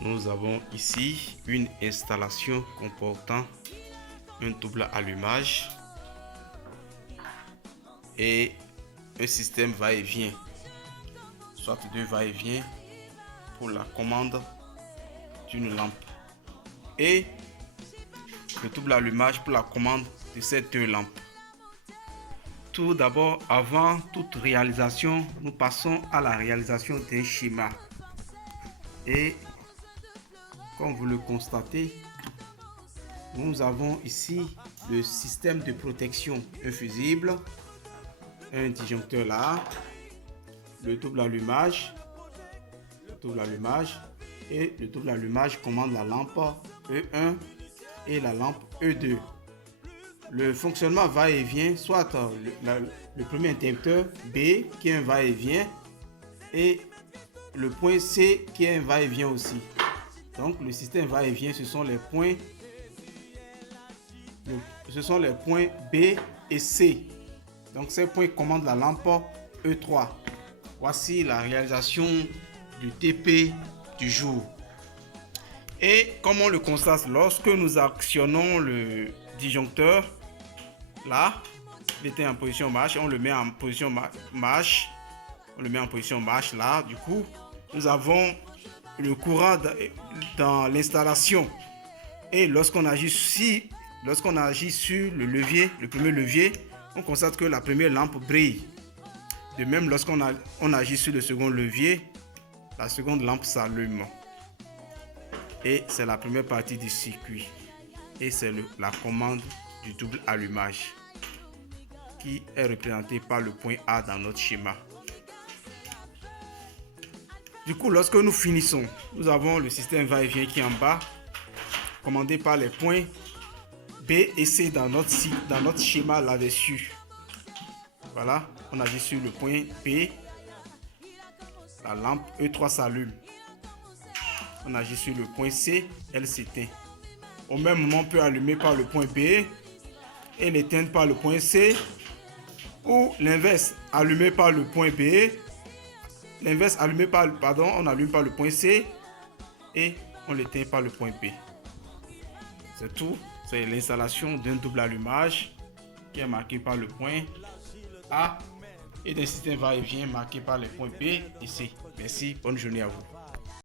Nous avons ici une installation comportant un double allumage et un système va-et-vient, soit deux va-et-vient pour la commande d'une lampe et le double allumage pour la commande de ces deux lampes. Tout d'abord, avant toute réalisation, nous passons à la réalisation d'un schéma. Et comme vous le constatez, nous avons ici le système de protection, un fusible, un disjoncteur là, le double allumage, et le double allumage commande la lampe E1 et la lampe E2. Le fonctionnement va-et-vient, soit le premier interrupteur B qui est un va-et-vient et le point C qui est un va-et-vient aussi. Donc le système va-et-vient, ce sont les points B et C. Donc ces points commandent la lampe E3. Voici la réalisation du TP du jour. Et comme on le constate, lorsque nous actionnons le disjoncteur, là, il était en position marche, on le met en position marche, là. Du coup, nous avons le courant dans l'installation. Et lorsqu'on agit sur le levier, le premier levier, on constate que la première lampe brille. De même, lorsqu'on agit sur le second levier, la seconde lampe s'allume. Et c'est la première partie du circuit. Et c'est la commande du double allumage qui est représentée par le point A dans notre schéma. Du coup, lorsque nous finissons, nous avons le système va-et-vient qui est en bas, commandé par les points B et C dans notre schéma là-dessus. Voilà, on agit sur le point B, la lampe E3 s'allume. On agit sur le point C, elle s'éteint. Au même moment, on peut allumer par le point B et l'éteindre par le point C, ou l'inverse, allumer par le point B, on allume par le point C et on l'éteint par le point B. C'est tout, c'est l'installation d'un double allumage qui est marqué par le point A et d'un système va-et-vient marqué par les points B et C. Merci, bonne journée à vous.